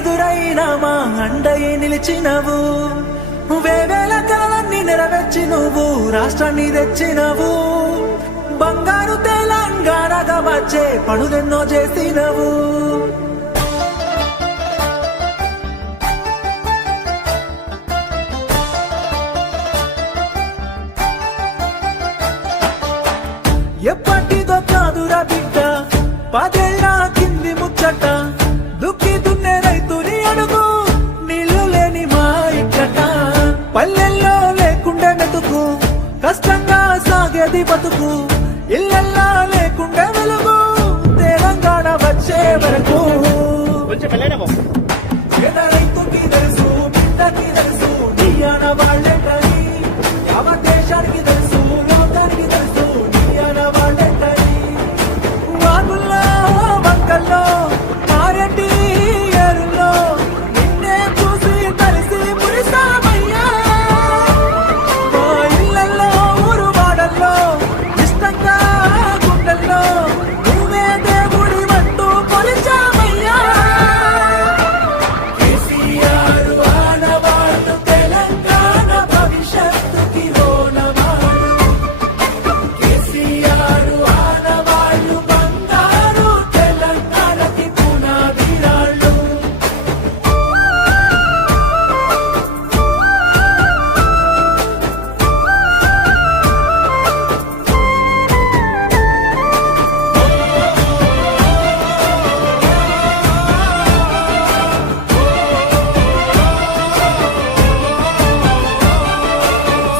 ఎదురైనా మా అండయే నిలిచినవు. వేవేల కలలన్నీ నెరవేర్చి నువ్వు రాష్ట్రాన్ని తెచ్చినవు. బంగారు తెలంగాణగా వచ్చే పనులెన్నో చేసినవు. ఎప్పటిదో కాదురా బిడ్డ పదేళ్ళ కింది ముచ్చట. దుక్కి దున్నే రైతుని అడుగు నీళ్లు లేని మా ఇక్కట. పల్లెల్లో లేకుండే మెతుకు కష్టంగా సాగేది బతుకు. ఇళ్ళల్లా లేకుండే వెలుగు తెలంగాణ వచ్చే వరకు. రైతుకి తెలుసు బిడ్డకి తెలుసు నీ ఆనవాళ్ళేటని. యావత్ దేశానికి తెలుసు లోకానికి తెలుసు నీ ఆనవాళ్ళేటని. వాగుల్లో వంకల్లో మారెడ్డి ఏరుల్లో నిన్నే చూసి కలిసి మురిసామయ్యా. మా ఇళ్ళల్లో ఊరు వాడల్లో ఇష్టంగా గుండెల్లో నువ్వే దేవుడి వంటూ కొలిచామయ్యా. కేసీఆర్ ఆనవాళ్ళు తెలంగాణ భవిష్యత్తుకి ఓనవాళ్ళు. కేసీఆర్ ఆనవాళ్ళు బంగారు తెలంగాణకి పునాదిరాళ్ళు.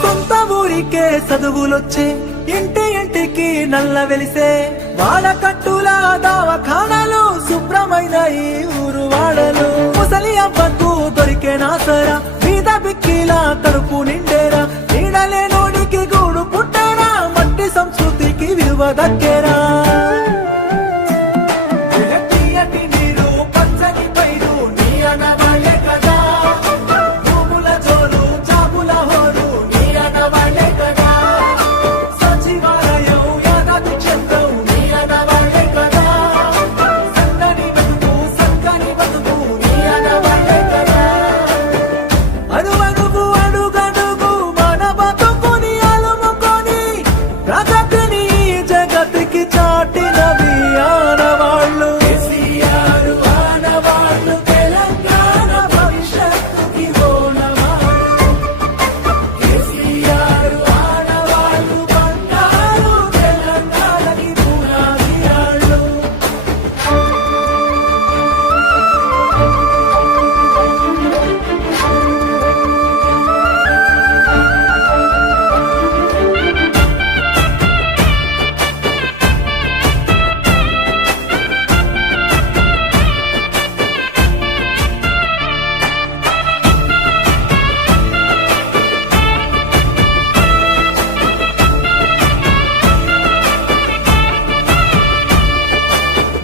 సొంత ఊరికే చదువులొచ్చే ఇంటి ఇంటికి నల్ల వెలిసే. వాడకట్టుల దవాఖానాలు శుభ్రమైన ఈ ఊరు వాడలు. ముసలి అవ్వకు దొరికే నాసరా మీద బిక్కిలా కడుపు నిండేరా. నీడలే నోడికి గూడు పుట్టారా మట్టి సంస్కృతికి విలువ దక్కేరా. తీయటి నీరు పచ్చని పైరు నీ అనవాళ్ళే కదా. భూముల జోరు జాబుల హోరు నీ అనవాళ్ళే కదా. సచివాలయం యాదాద్రి క్షేత్రం నీ అనవాళ్ళే కదా. సన్నని బతుకు సక్కని బతుకు నీ అనవాళ్ళే కదా. అడుగడుగు అడుగడుగు మన బతుకుని అలుముకొని ప్రగతిని జగతికి చాటినవి ఆనవాళ్ళు. కేసీఆర్ ఆనవాళ్ళు తెలంగాణ భవిష్యత్తుకి ఓనవాళ్ళు. కేసీఆర్ ఆనవాళ్ళు బంగారు తెలంగాణకి పునాదిరాళ్ళు.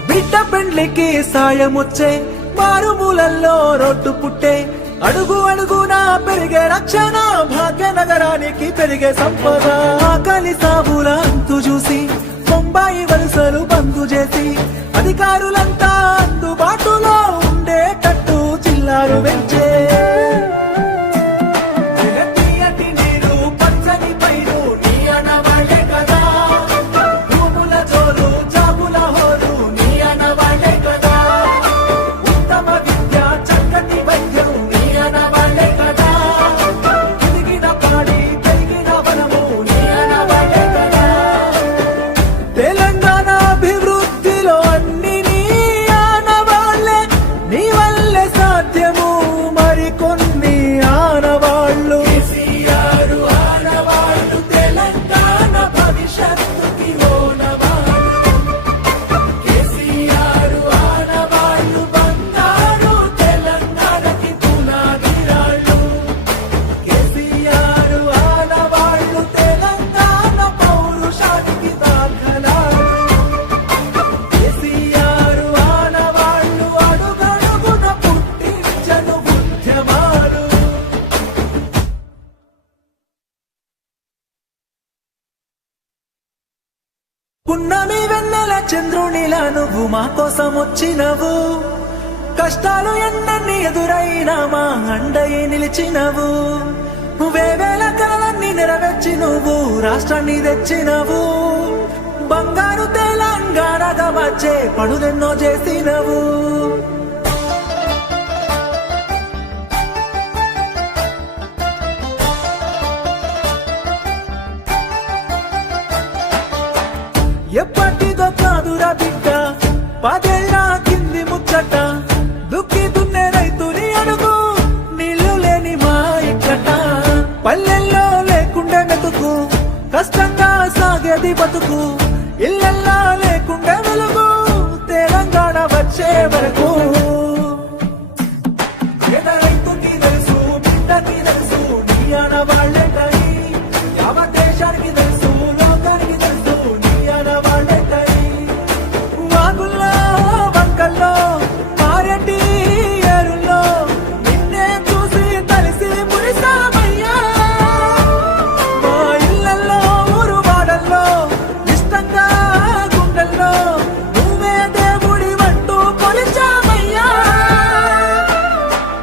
బిడ్డ పెండ్లికి సాయమొచ్చే మారుమూలల్లో రోడ్డు పుట్టే. అడుగు అడుగునా పెరిగే రక్షణ భాగ్యనగరానికి పెరిగే సంపద. ఆకలి సాబుల అంతు చూసి బొంబాయి వలసలు బంద్ చేసి అధికారులంతా అందుబాటులో ఉండేటట్టు చిల్లారు పెంచే. తీయటి నీరు పచ్చని పైరు నీ అనవాళ్ళే కదా. భూముల జోరు జాబుల హోరు నీ అనవాళ్ళే కదా. ఉత్తమ విద్య చక్కటి వైద్యం నీ అనవాళ్ళే కదా. ఎదిగిన పాడి పెరిగిన వనము నీ అనవాళ్ళే కదా. తెలంగాణ అభివృద్ధిలో అన్ని నీ ఆనవాళ్ళే. నీ వల్లే సాధ్యము మరికొన్ని ఆనవాళ్ళు. కేసీఆర్ ఆనవాళ్ళు తెలంగాణ భవిష్యత్తుకి ఓనవాళ్ళు. కేసీఆర్ ఆనవాళ్ళు బంగారు తెలంగాణకి పునాదిరాళ్ళు. కేసీఆర్ ఆనవాళ్ళు తెలంగాణ పౌరుషానికి దాఖలాలు. కేసీఆర్ ఆనవాళ్ళు అడుగడుగున పుట్టించను ఉద్యమాలు. పున్నమి వెన్నెల చంద్రునిలా నువ్వు మా కోసం వచ్చినవు. కష్టాలు ఎన్నెన్ని ఎదురైనా మా అండయి నిలిచినవు వేవేల కలలన్నీ నెరవేర్చి నువ్వు రాష్ట్రాన్ని తెచ్చినవు బంగారు తెలంగాణగా వచ్చే పనులెన్నో చేసినవు ఎప్పటిదో కాదురా బిడ్డ పదేళ్ళ కింది ముచ్చట దుక్కి దున్నే రైతుని అడుగు నీళ్లు లేని మా ఇక్కట పల్లెల్లో లేకుండే మెతుకు కష్టంగా సాగేది బతుకు ఇళ్ళల్లా లేకుండే వెలుగు తెలంగాణ వచ్చే వరకు పేద రైతుకి తెలుసు బిడ్డకి తెలుసు నీ ఆడవాళ్లే కై యావ దేశానికి తెలుసు లోకానికి తెలుసు నీ ఆడవాళ్లే కై వాగుల్లో వంకల్లో మారెడ్డి ఏరుల్లో నిన్నే చూసి తలిసి మురిసామయ్యా మా ఇళ్ళల్లో ఊరు వాడల్లో ఇష్టంగా గుండెల్లో నువ్వే దేవుడి వంటూ కొలిచామయ్యా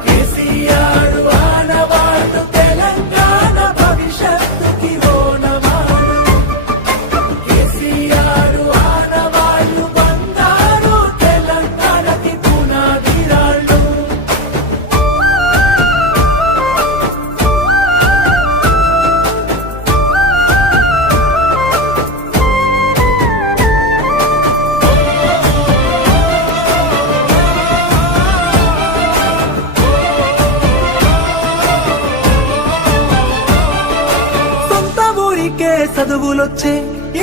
కేసీఆర్ ఆనవాడు తెలంగాణ భవిష్యత్తుకి ఓనవాడు కేసీఆర్ ఆనవాడు బంగారు తెలంగాణకి పునాదిరాళ్ళు సొంత ఊరికే చదువులొచ్చే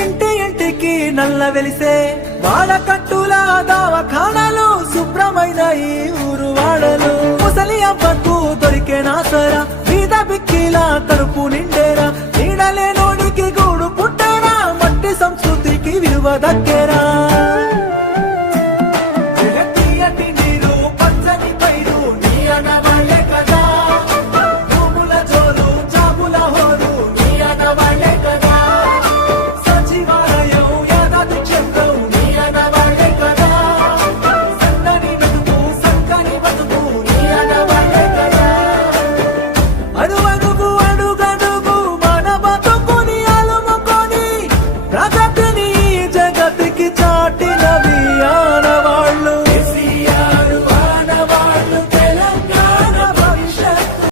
ఇంటి ఇంటికి నల్ల వెలిసే వాడకట్టుల దవాఖానాలు శుభ్రమైన ఈ ఊరు వాడలు ముసలి అవ్వకు దొరికే నాసరా బీద బిక్కిల కడుపు నిండేరా నీడలే నోడికి గూడు పుట్టేరా మట్టి సంస్కృతికి విలువ దక్కేరా